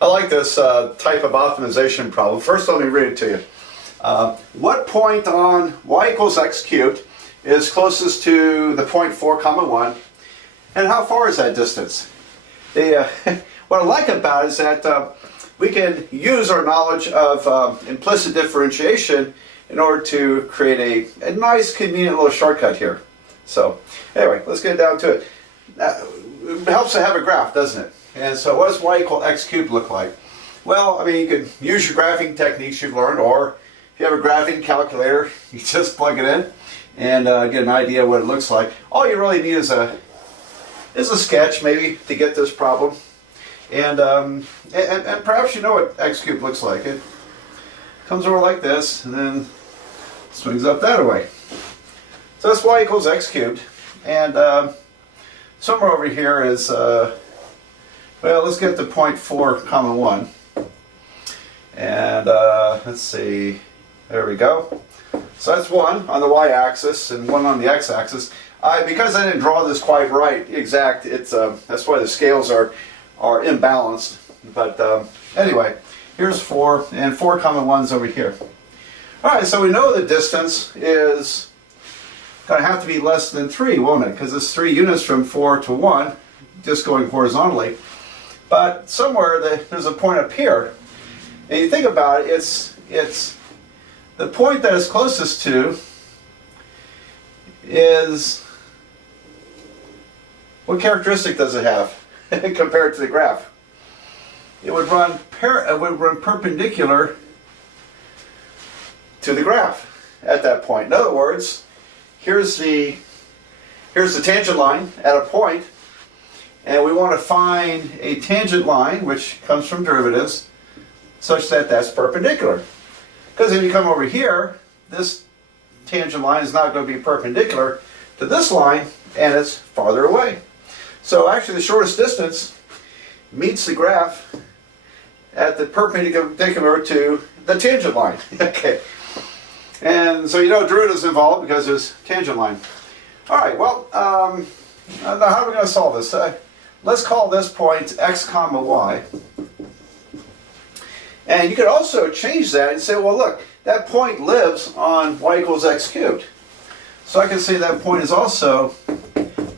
I like this type of optimization problem. First, let me read it to you. What point on y equals x cubed is closest to the point 4 comma 1, and how far is that distance? What I like about it is that we can use our knowledge of implicit differentiation in order to create a nice, convenient little shortcut here. So, anyway, let's get down to it. It helps to have a graph, doesn't it? And so what does y equal x cubed look like? Well, I mean, you can use your graphing techniques you've learned, or if you have a graphing calculator, you just plug it in and get an idea of what it looks like. All you really need is a sketch, maybe, to get this problem. And perhaps you know what x cubed looks like. It comes over like this, and then swings up that way. So that's y equals x cubed. And somewhere over here is, well, let's get to point 4 comma 1. And let's see, there we go. So that's 1 on the y-axis and 1 on the x-axis. Because I didn't draw this quite right, exact, that's why the scales are imbalanced. But anyway, here's 4, and 4 comma 1 is over here. Alright, so we know the distance is going to have to be less than 3, won't it? Because it's 3 units from 4 to 1, just going horizontally. But somewhere there's a point up here. And you think about it, it's the point that it's closest to is, what characteristic does it have compared to the graph? It would run perpendicular to the graph at that point. In other words, here's the tangent line at a point, and we want to find a tangent line, which comes from derivatives, such that that's perpendicular. Because if you come over here, this tangent line is not going to be perpendicular to this line, and it's farther away. So actually the shortest distance meets the graph at the perpendicular to the tangent line. Okay. And so you know derivatives involved because there's tangent line. Alright, well, now how are we going to solve this? Let's call this point x comma y. And you could also change that and say, well, look, that point lives on y equals x cubed. So I can say that point is also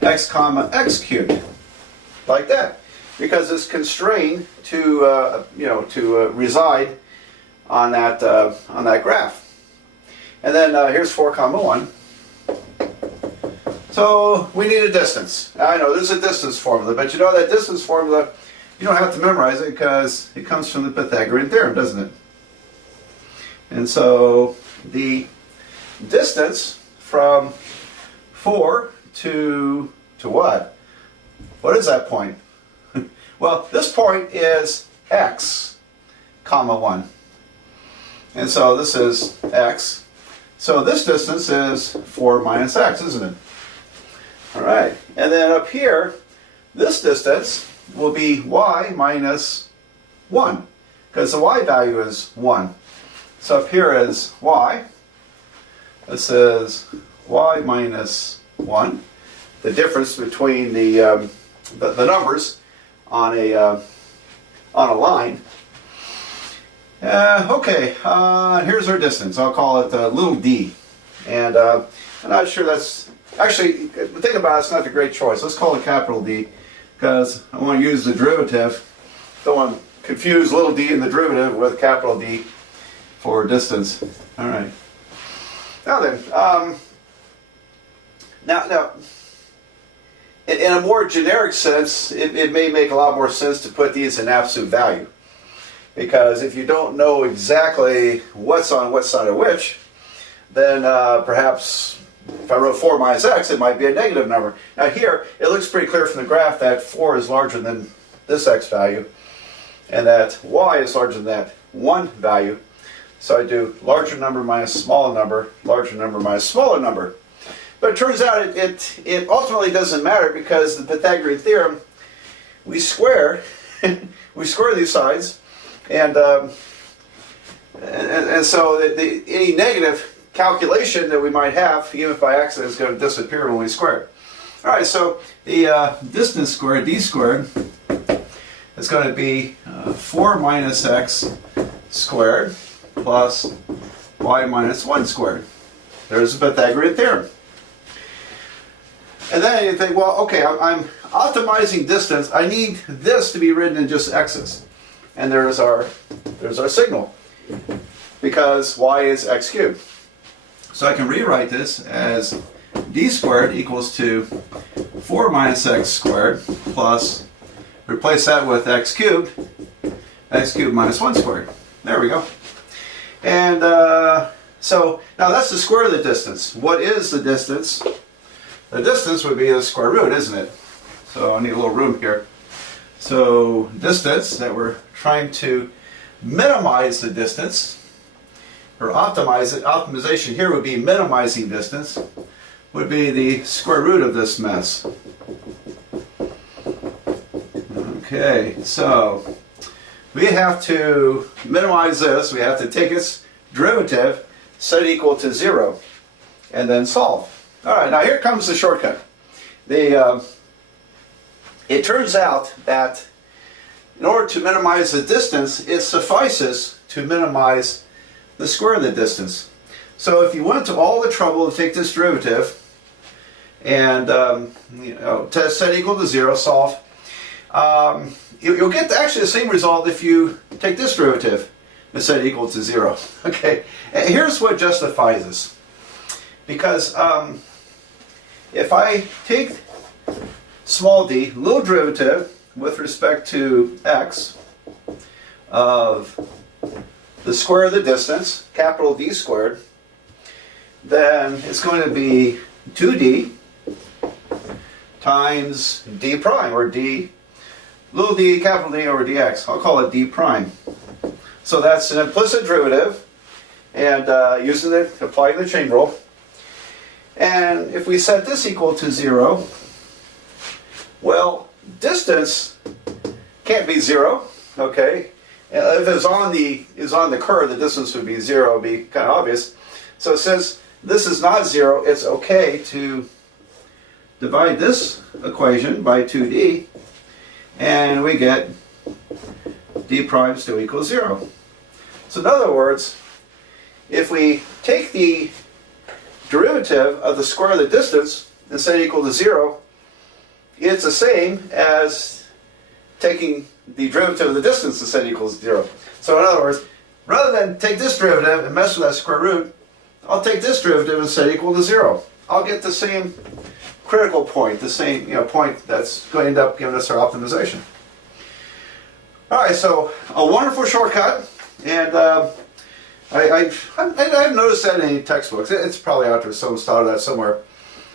x comma x cubed, like that, because it's constrained to reside on that graph. And then here's 4 comma 1. So we need a distance. I know there's a distance formula, but you know that distance formula, you don't have to memorize it because it comes from the Pythagorean theorem, doesn't it? And so the distance from 4 to what? What is that point? Well, this point is x comma 1. And so this is x. So this distance is 4 minus x, isn't it? All right. And then up here, this distance will be y minus 1, because the y value is 1. So up here is y. This is y minus 1. The difference between the numbers on a line. Okay, here's our distance. I'll call it little d. And I'm not sure that's... Actually, the thing about it's not a great choice. Let's call it capital D, because I want to use the derivative. Don't want to confuse little d in the derivative with capital D for distance. All right. Now then, now, in a more generic sense, it may make a lot more sense to put these in absolute value. Because if you don't know exactly what's on what side of which, then perhaps if I wrote 4 minus x, it might be a negative number. Now here, it looks pretty clear from the graph that 4 is larger than this x value, and that y is larger than that 1 value. So I do larger number minus smaller number, larger number minus smaller number. But it turns out it ultimately doesn't matter, because the Pythagorean theorem, we square these sides, and so any negative calculation that we might have, even if by accident, is going to disappear when we square it. All right, so the distance squared, d squared, it's going to be 4 minus x squared plus y minus 1 squared. There's the Pythagorean theorem. And then you think, well, okay, I'm optimizing distance. I need this to be written in just x's. And there's our signal, because y is x cubed. So I can rewrite this as d squared equals to 4 minus x squared plus, replace that with x cubed minus 1 squared. There we go. And so now that's the square of the distance. What is the distance? The distance would be the square root, isn't it? So I need a little room here. So distance, that we're trying to minimize the distance, or optimize it. Optimization here would be minimizing distance, would be the square root of this mess. Okay, so we have to minimize this. We have to take its derivative, set it equal to 0, and then solve. All right, now here comes the shortcut. It turns out that in order to minimize the distance, it suffices to minimize the square of the distance. So if you went to all the trouble to take this derivative and to set equal to 0, solve, you'll get actually the same result if you take this derivative and set equal to 0. Okay, and here's what justifies this. Because if I take small d, little derivative with respect to x of the square of the distance, capital D squared, then it's going to be 2d times d prime, or d, little d, capital D over dx. I'll call it d prime. So that's an implicit derivative, and using it, applying the chain rule. And if we set this equal to 0, well, distance can't be 0, okay? If it's on the curve, the distance would be 0, it would be kind of obvious. So since this is not 0, it's okay to divide this equation by 2d, and we get d prime still equals 0. So in other words, if we take the derivative of the square of the distance and set it equal to 0, it's the same as taking the derivative of the distance and set it equals 0. So in other words, rather than take this derivative and mess with that square root, I'll take this derivative and set it equal to 0. I'll get the same critical point, the same point that's going to end up giving us our optimization. Alright, so a wonderful shortcut, and I've noticed that in any textbooks. It's probably out there, someone's thought of that somewhere.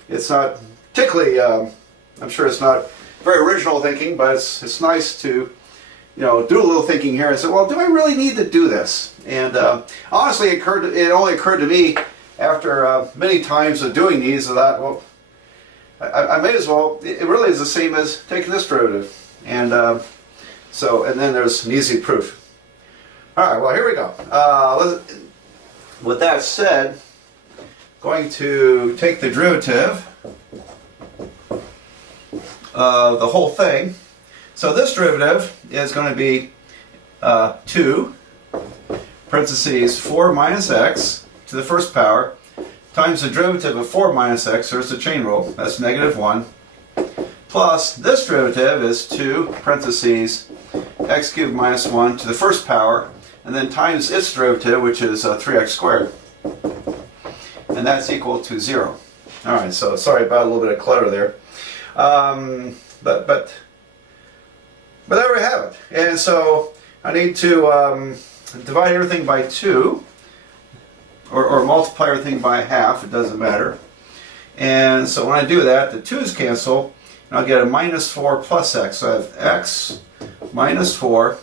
It's not particularly, I'm sure it's not very original thinking, but it's nice to do a little thinking here and say, well, do I really need to do this? And honestly, it only occurred to me after many times of doing these that, well, I may as well, it really is the same as taking this derivative. And and then there's an easy proof. All right, well, here we go. With that said, going to take the derivative of the whole thing. So this derivative is going to be 2 parentheses 4 minus x to the first power times the derivative of 4 minus x, there's the chain rule, that's negative 1, plus this derivative is 2 parentheses x cubed minus 1 to the first power, and then times its derivative, which is 3x squared. And that's equal to 0. Alright, so sorry about a little bit of clutter there. But there we have it. And so I need to divide everything by 2, or multiply everything by half, it doesn't matter. And so when I do that, the 2's cancel, and I'll get a minus 4 plus x. So I have x minus 4,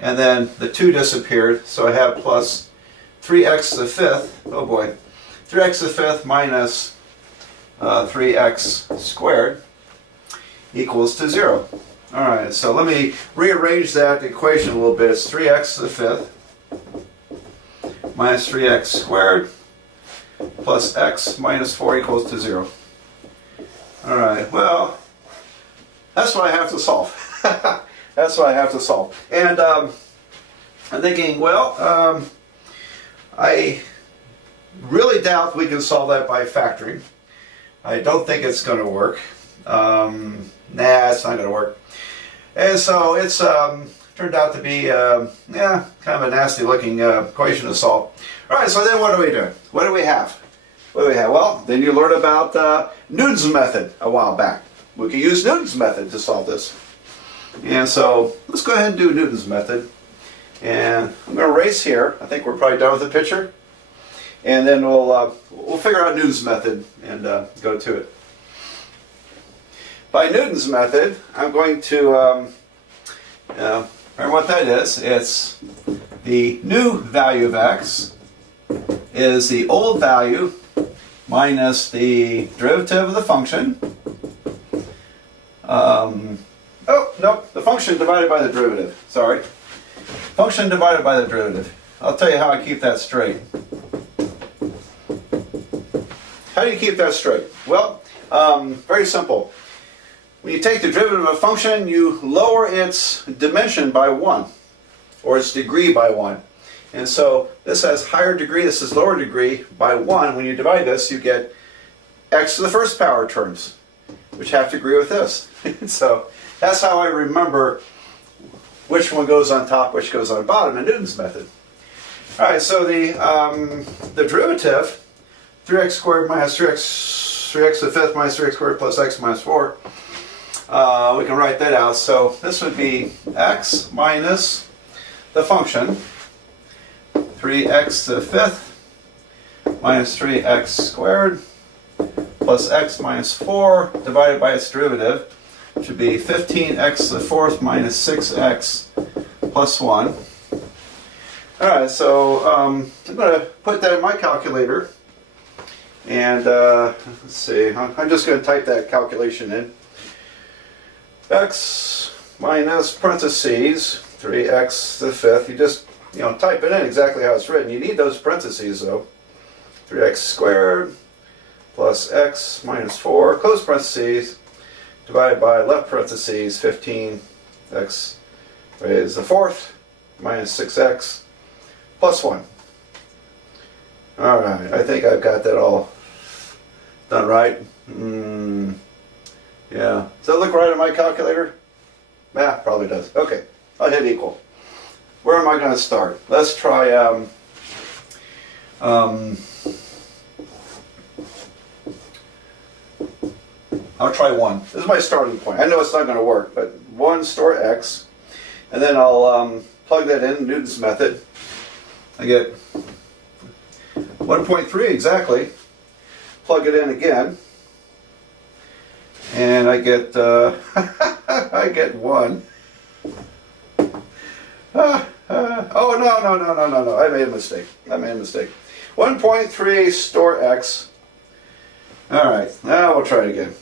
and then the 2 disappeared, so I have plus 3x to the 5th, oh boy, 3x to the 5th minus 3x squared equals to 0. Alright, so let me rearrange that equation a little bit. It's 3x to the 5th minus 3x squared plus x minus 4 equals to 0. Alright, well, that's what I have to solve. That's what I have to solve. And I'm thinking, well, I really doubt we can solve that by factoring. I don't think it's going to work. Nah, it's not going to work. And so it's turned out to be, yeah, kind of a nasty looking equation to solve. All right, so then what do we do? What do we have? What do we have? Well, then you learned about Newton's method a while back. We can use Newton's method to solve this. And so let's go ahead and do Newton's method. And I'm going to erase here. I think we're probably done with the picture. And then we'll figure out Newton's method and go to it. By Newton's method, I'm going to remember what that is. It's the new value of x is the old value minus the derivative of the function. Oh, no, the function divided by the derivative. Sorry. Function divided by the derivative. I'll tell you how I keep that straight. How do you keep that straight? Well, very simple. When you take the derivative of a function, you lower its dimension by 1, or its degree by 1. And so this has higher degree, this is lower degree by 1. When you divide this, you get x to the first power terms, which have to agree with this. So that's how I remember which one goes on top, which goes on bottom in Newton's method. All right, so the derivative, 3x squared minus 3x to the fifth minus 3x squared plus x minus 4, we can write that out. So this would be x minus the function, 3x to the fifth minus 3x squared plus x minus 4 divided by its derivative, which would be 15x to the fourth minus 6x plus 1. Alright, so I'm going to put that in my calculator. And let's see, I'm just going to type that calculation in. X minus parentheses, 3x to the fifth. You just type it in exactly how it's written. You need those parentheses though. 3x squared plus x minus 4, close parentheses, divided by left parentheses, 15x raised to the fourth minus 6x plus 1. Alright, I think I've got that all done right. Yeah. Does that look right on my calculator? Yeah, probably does. Okay, I'll hit equal. Where am I going to start? Let's try I'll try 1. This is my starting point. I know it's not going to work, but 1 store x, and then I'll plug that in Newton's method. I get 1.3 exactly. Plug it in again, and I get I get 1. Oh no! I made a mistake. 1.3 store x. All right, now we'll try it again.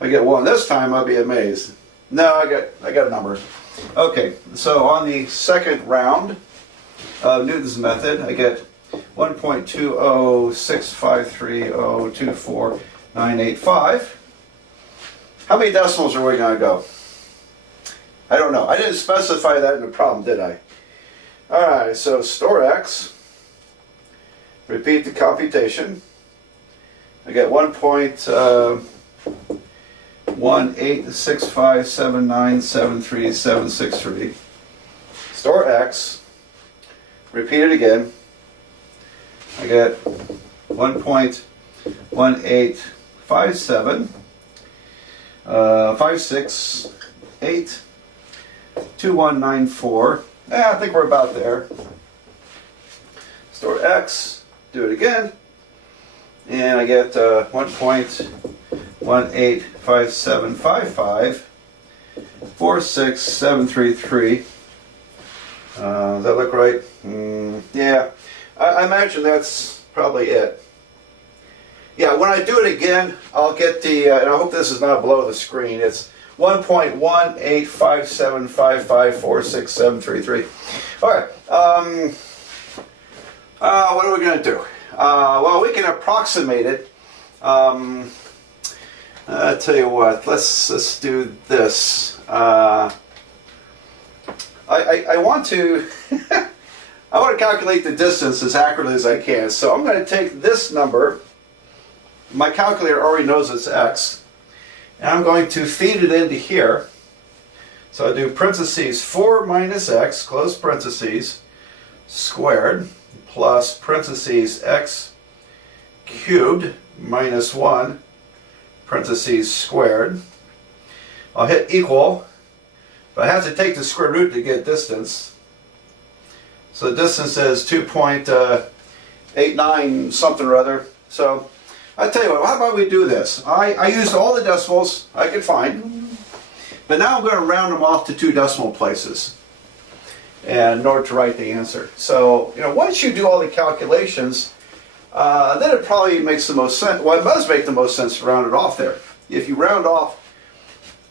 I get 1 this time. I'll be amazed. No, I got a number. Okay, so on the second round of Newton's method, I get 1.20653024985. How many decimals are we going to go? I don't know. I didn't specify that in the problem, did I? Alright, so store x. Repeat the computation. I get 1.1865797373. Store x. Repeat it again. I get 1.1857 568 2194. I think we're about there. Store x, do it again, and I get 1.185755 46733. Does that look right? Yeah, I imagine that's probably it. Yeah, when I do it again, I'll get the, and I hope this is not below the screen, it's 1.1857554673. Alright, what are we going to do? Well, we can approximate it. I'll tell you what, let's do this. I want to I want to calculate the distance as accurately as I can. So I'm going to take this number. My calculator already knows it's x. And I'm going to feed it into here. So I do parentheses 4 minus x, close parentheses, squared, plus parentheses x cubed minus 1, parentheses squared. I'll hit equal, but I have to take the square root to get distance. So the distance is 2.89 something or other. So I tell you what, how about we do this? I used all the decimals I could find, but now I'm going to round them off to 2 decimal places in order to write the answer. So, once you do all the calculations, then it probably makes the most sense. Well, it does make the most sense to round it off there. If you round off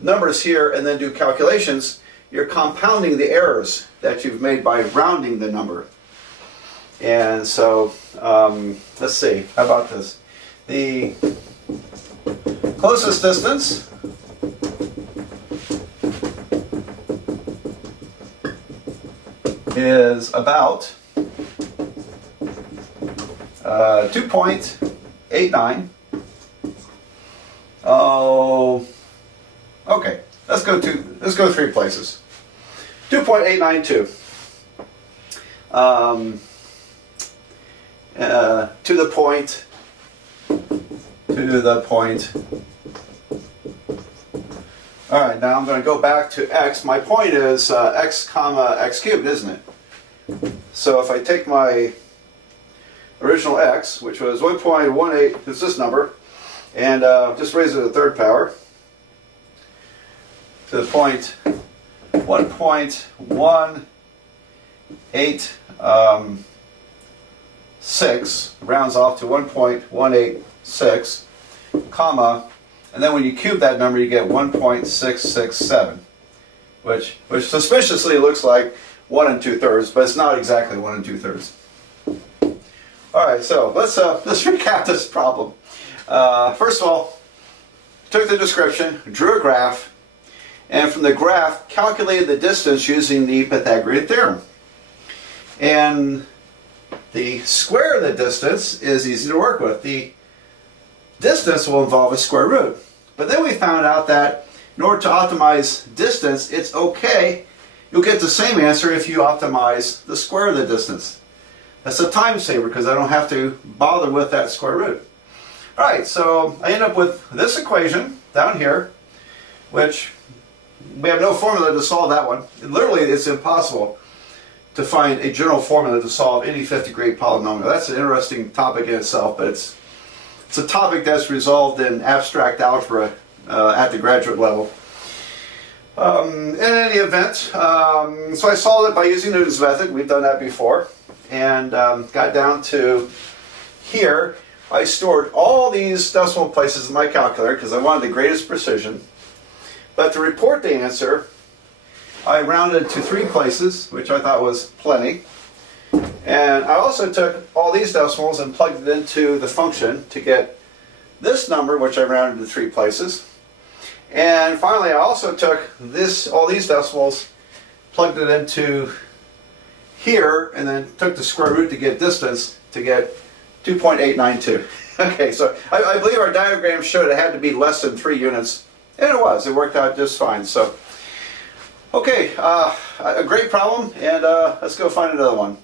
numbers here and then do calculations, you're compounding the errors that you've made by rounding the number. And so, let's see, how about this? The closest distance is about 2.89. Oh, okay. Let's go 3 places. 2.892. To the point. All right, now I'm going to go back to x. My point is x comma x cubed, isn't it? So if I take my original x, which was 1.18, it's this number, and just raise it to the 3rd power, to the point 1.186, rounds off to 1.186, comma, and then when you cube that number you get 1.667, which suspiciously looks like 1 2/3, but it's not exactly 1 2/3. All right, so let's recap this problem. First of all, took the description, drew a graph, and from the graph calculated the distance using the Pythagorean theorem. And the square of the distance is easy to work with. The distance will involve a square root. But then we found out that in order to optimize distance, it's okay. You'll get the same answer if you optimize the square of the distance. That's a time saver because I don't have to bother with that square root. Alright, so I end up with this equation down here, which we have no formula to solve that one. Literally, it's impossible to find a general formula to solve any 5th degree polynomial. That's an interesting topic in itself, but it's a topic that's resolved in abstract algebra at the graduate level. In any event, so I solved it by using Newton's method. We've done that before. And got down to here. I stored all these decimal places in my calculator because I wanted the greatest precision. But to report the answer, I rounded to 3 places, which I thought was plenty. And I also took all these decimals and plugged it into the function to get this number, which I rounded to 3 places. And finally, I also took all these decimals, plugged it into here, and then took the square root to get distance to get 2.892. Okay, so I believe our diagram showed it had to be less than 3 units, and it was. It worked out just fine. So, okay, a great problem, and let's go find another one.